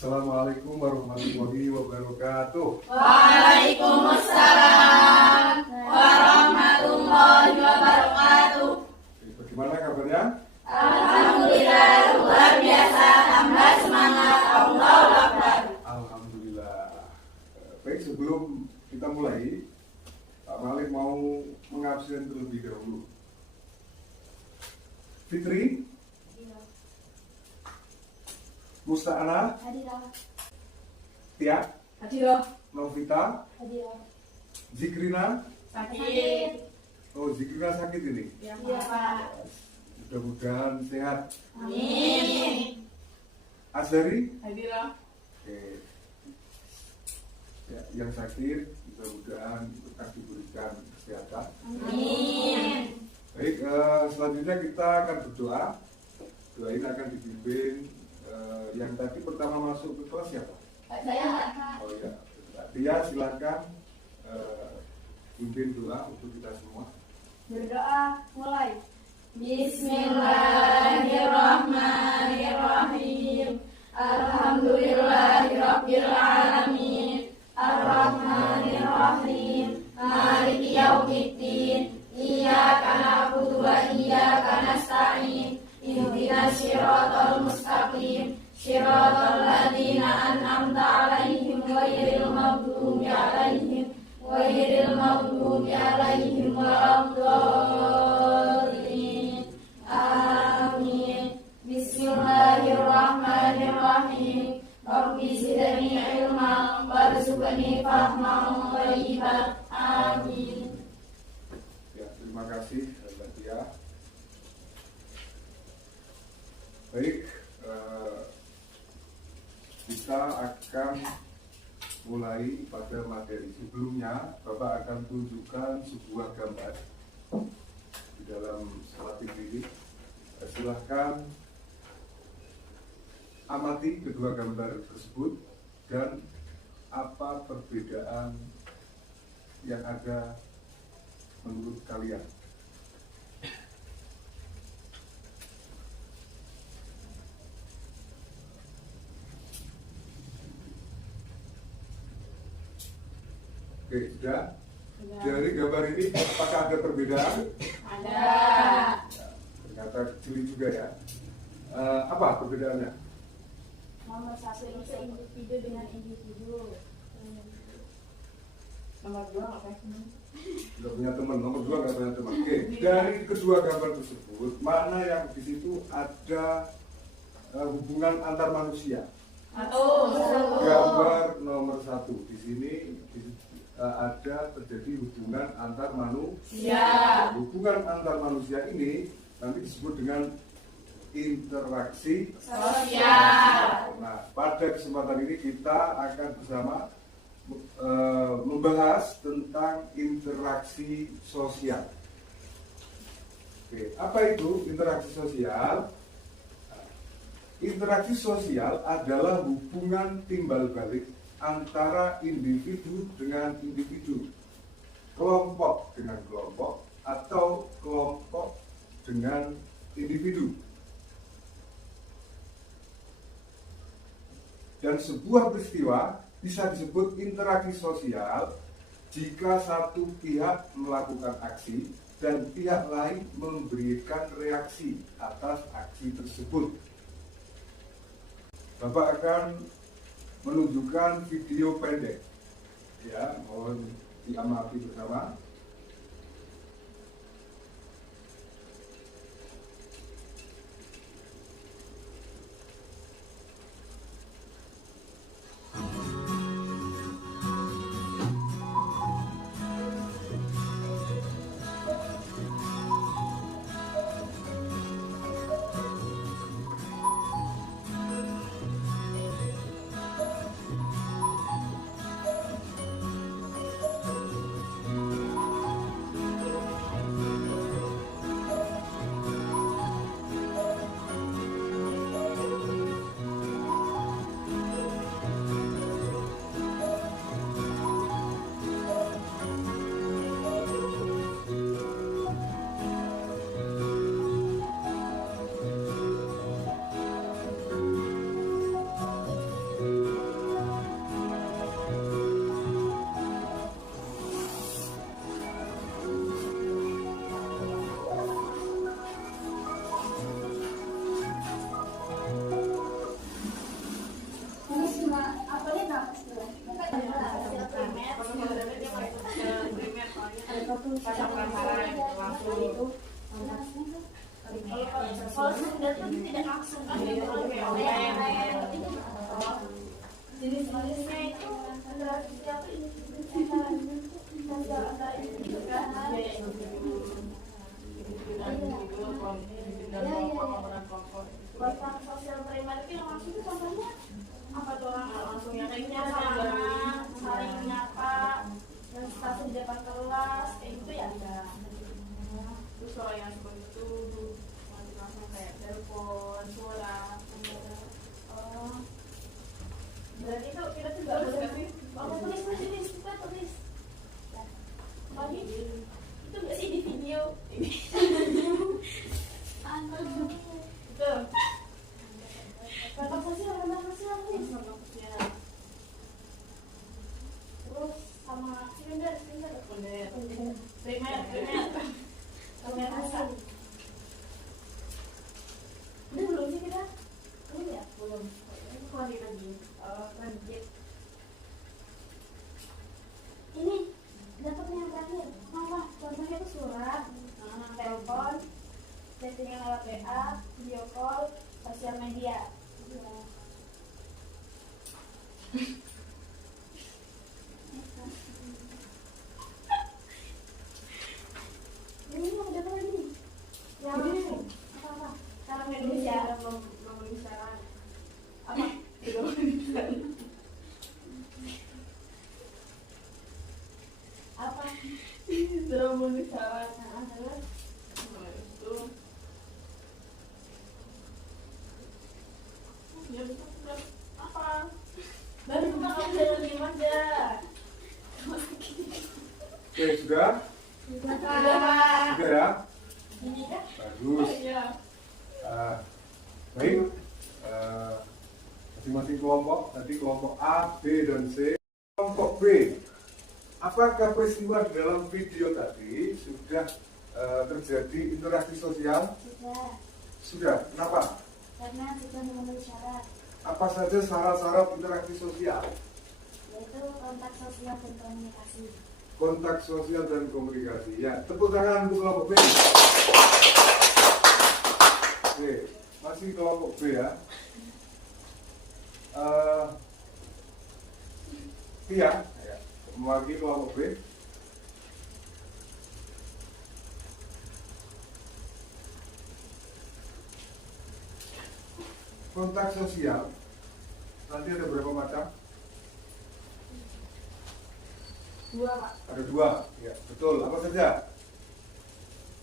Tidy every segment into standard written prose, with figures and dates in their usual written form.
Assalamualaikum warahmatullahi wabarakatuh. Waalaikumsalam warahmatullahi wabarakatuh. Bagaimana kabarnya? Alhamdulillah luar biasa, tambah semangat, Allahu Akbar. Alhamdulillah. Baik, sebelum kita mulai, Pak Malik mau mengabsen terlebih dahulu. Fitri, Musta'ana, Hadirah. Tia, Hadirah. Novita, Hadirah. Zikrina. Sakit. Oh, Zikrina sakit ini. Ya, Iya, Pak. Mudah-mudahan sehat. Amin. Azhari, Hadirah. oke. Ya, yang sakit mudah-mudahan tetap diberikan kesehatan. Amin. Baik, selanjutnya kita akan berdoa. Doa ini akan dipimpin yang tadi pertama masuk ke kelas siapa? Saya. Oh ya, Dia silakan pimpin doa untuk kita semua. Berdoa mulai. Bismillahirrahmanirrahim. Alhamdulillahirabbil alamin. Arrahmanirrahim. Maliki yaumiddin. Iyyaka na'budu wa iyyaka nasta'in. Ihdinas siratal mustaqim. Siratal ladzina an'amta 'alaihim ghairil maghdubi 'alaihim waladdallin. Amin. Bismillahirrahmanirrahim. Rabbi zidni ilma warzuqni fahman thayyiban. Amin. Ya, terima kasih Mbak Tia. Baik, kita akan mulai pada materi. Sebelumnya, Bapak akan tunjukkan sebuah gambar di dalam salat ini. Silahkan amati kedua gambar tersebut dan apa perbedaan yang ada menurut kalian. Oke, sudah. Dari gambar ini, apakah ada perbedaan? Ada. Ya, ternyata kecil juga ya. Apa perbedaannya? Nomor 1 itu individu dengan individu. Nomor 2 apa sih? Nggak punya teman, nomor 2 nggak punya teman. Oke, dari kedua gambar tersebut, mana yang di situ ada hubungan antar manusia? Satu. Gambar nomor 1 di sini ada terjadi hubungan antar manusia. Hubungan antar manusia ini nanti disebut dengan interaksi Sosial. Nah, pada kesempatan ini kita akan bersama membahas tentang interaksi sosial. Oke, apa itu interaksi sosial? Interaksi sosial adalah hubungan timbal balik antara individu dengan individu, kelompok dengan kelompok, atau kelompok dengan individu. Dan sebuah peristiwa bisa disebut interaksi sosial jika satu pihak melakukan aksi dan pihak lain memberikan reaksi atas aksi tersebut. Bapak akan menunjukkan video pendek, ya, mohon diamati bersama. Kalau sekunder itu tidak langsung kan? Jenis-jenisnya itu antara sosial Buatan sosial primer itu yang langsung itu contohnya apa tuh? Langsung yang salaman, saling menyapa, dan stasi di depan kelas, kayak gitu ya? Terus kalau yang seperti itu langsung kayak telepon, suara. Berarti itu kita juga tulis kita tulis. Lagi itu nggak sih di video? Betul. Kontak sosial. Terus sama sekunder. Primer. Rasa. Udah belum sih kita? Belum ya? Belum. Lagi. Lanjut. Ini dapat yang terakhir. Mama, contohnya itu surat, telepon, chattingan lewat WA, video call, sosial media. Ini ada apa lagi? Yang langsung apa? Cara Indonesia memenuhi syarat apa? Apa? Cara memenuhi syarat adalah itu. Ya betul. Apa? Baru makan jalan aja. Oke, sudah? Sudah ya? Ini kan? Bagus. Iya. Baik. Masing-masing kelompok, tadi kelompok A, B, dan C. Kelompok B, apakah peristiwa di dalam video tadi sudah terjadi interaksi sosial? Sudah. Kenapa? Karena sudah memenuhi syarat, Apa saja syarat-syarat interaksi sosial? yaitu kontak sosial dan komunikasi. Kontak sosial dan komunikasi. Ya, tepuk tangan untuk kelompok B. Oke, masih kelompok B ya. Tia, ya, mewakili kelompok B. Kontak sosial nanti ada berapa macam? 2, Pak. Ada 2, ya betul. Apa saja?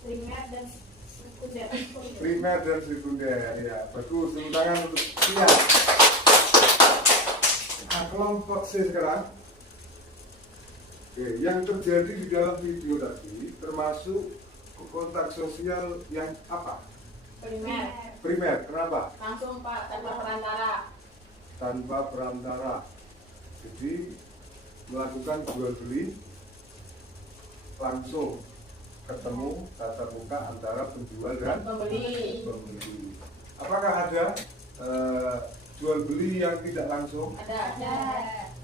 Primer dan sekunder. Primer dan sekunder. Ya bagus. Tepuk tangan untuk Tia. Nah, kelompok C sekarang. Oke, yang terjadi di dalam video tadi termasuk kontak sosial yang apa? Primer. Primer. Kenapa? Langsung Pak, tanpa perantara. Tanpa perantara. Jadi melakukan jual beli langsung, ketemu tatap muka antara penjual dan Pembeli. pembeli. Apakah ada jual beli yang tidak langsung? Ada.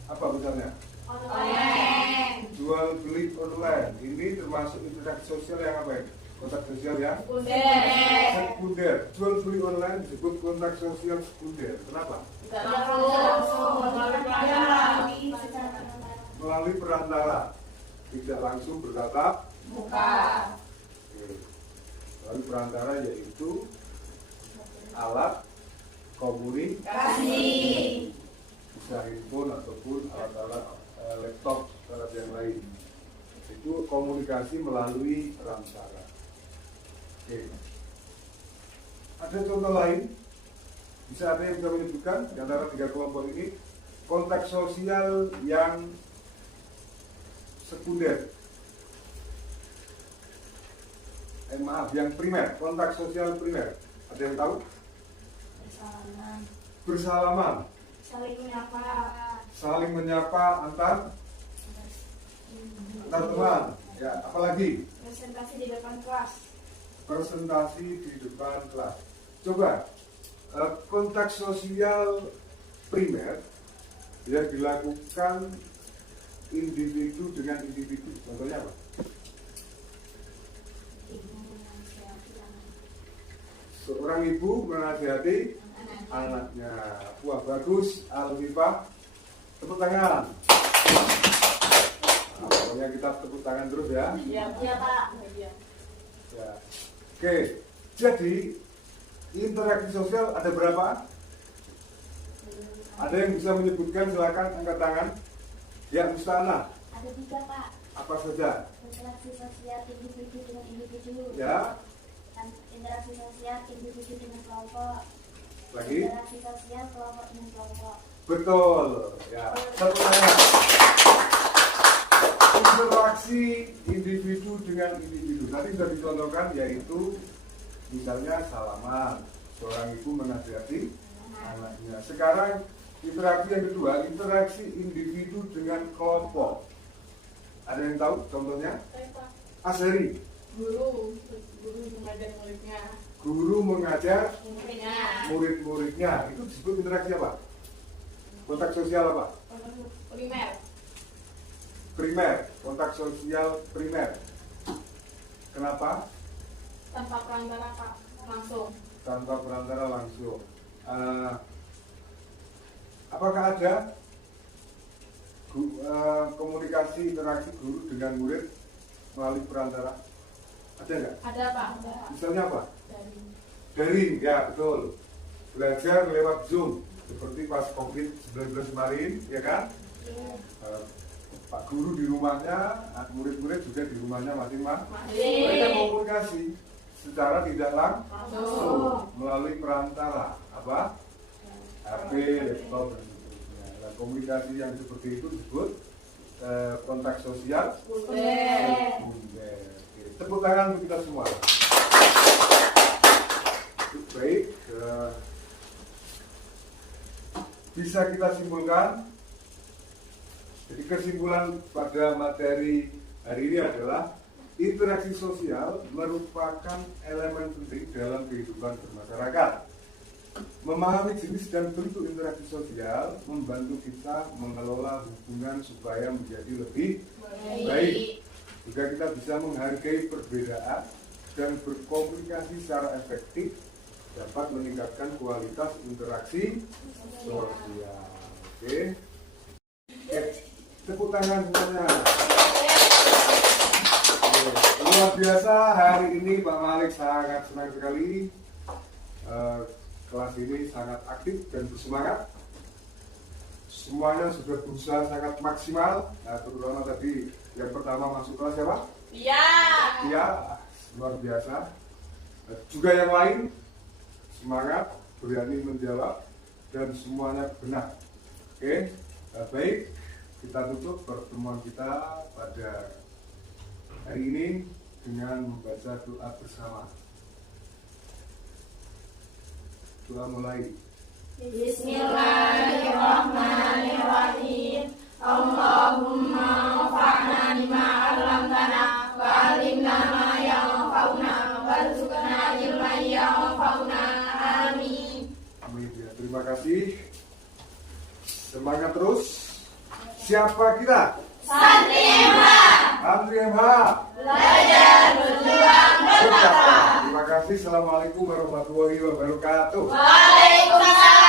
Apa misalnya? Online. Jual beli online. Ini termasuk interaksi sosial yang apa ya? Kontak sosial yang Sekunder. sekunder. Jual beli online disebut kontak sosial sekunder. Kenapa? Tidak langsung. Melalui perantara. Melalui perantara, tidak langsung bertatap Muka. melalui perantara, yaitu alat komunikasi, Kasih. bisa handphone ataupun alat-alat laptop, alat yang lain. Itu komunikasi melalui perantara. Oke. Ada contoh lain? Bisa ada yang bisa menyebutkan di antara 3 kelompok ini kontak sosial yang sekunder? Maaf, yang primer, kontak sosial primer. Ada yang tahu? Bersalaman, Saling menyapa. saling menyapa antar teman. Ya, apalagi Presentasi di depan kelas. presentasi di depan kelas. Coba kontak sosial primer yang dilakukan individu dengan individu. Contohnya apa? Seorang ibu menasihati anaknya. Wah, bagus, Alfifah. Tepuk tangan. Nah, pokoknya kita tepuk tangan terus ya. Iya Pak. Ya. Oke, jadi interaksi sosial ada berapa? Ada yang bisa menyebutkan, silakan angkat tangan. Ya, Mustana. Ada 3 Pak. Apa saja? Interaksi sosial individu dengan individu. Ya. Interaksi sosial individu dengan kelompok. Lagi? Interaksi sosial kelompok dengan kelompok. Betul. Ya. Satu tangan. Interaksi individu dengan individu. Tadi sudah dicontohkan, yaitu misalnya salaman. Seorang ibu menasihati anaknya. Sekarang interaksi yang kedua, interaksi individu dengan kelompok. Ada yang tahu contohnya? Aseri. Guru mengajar muridnya. Guru mengajar Muridnya. murid-muridnya. Itu disebut interaksi apa? Kontak sosial apa? Primer. Primer. Kontak sosial primer. Kenapa? Tanpa perantara Pak. Langsung. Tanpa perantara langsung. Apakah ada komunikasi interaksi guru dengan murid melalui perantara? Ada nggak? Ada Pak. Ada. Misalnya apa? Dari Daring, ya betul. Belajar lewat Zoom, seperti pas COVID-19 kemarin, ya kan? Pak guru di rumahnya, murid-murid juga di rumahnya masing-masing. Mereka komunikasi secara tidak langsung melalui perantara apa? HP, laptop dan sebagainya. Nah, komunikasi yang seperti itu disebut kontak sosial. Sekunder. Oke, tepuk tangan untuk kita semua. Baik, bisa kita simpulkan. Jadi kesimpulan pada materi hari ini adalah interaksi sosial merupakan elemen penting dalam kehidupan bermasyarakat. Memahami jenis dan bentuk interaksi sosial membantu kita mengelola hubungan supaya menjadi lebih baik. Juga kita bisa menghargai perbedaan dan berkomunikasi secara efektif dapat meningkatkan kualitas interaksi sosial. Oke. Tepuk tangan semuanya. Luar biasa, hari ini Pak Malik sangat senang sekali. Kelas ini sangat aktif dan bersemangat. Semuanya sudah berusaha sangat maksimal. Nah, terutama tadi yang pertama masuk kelas siapa? Iya. Iya, luar biasa. Juga yang lain semangat, berani menjawab, dan semuanya benar. Oke, baik. Kita tutup pertemuan kita pada hari ini dengan membaca doa bersama. Doa mulai. Bismillahirrahmanirrahim. Allahumma anfa'na bima 'allamtana wa 'allimna ma yanfa'una warzuqna ilman yanfa'una. Amin. Amin. Ya, terima kasih. Semangat terus. Siapa kita? Santri MH. Santri MH. Belajar, berjuang, bertakwa. Terima kasih. Assalamualaikum warahmatullahi wabarakatuh. Waalaikumsalam.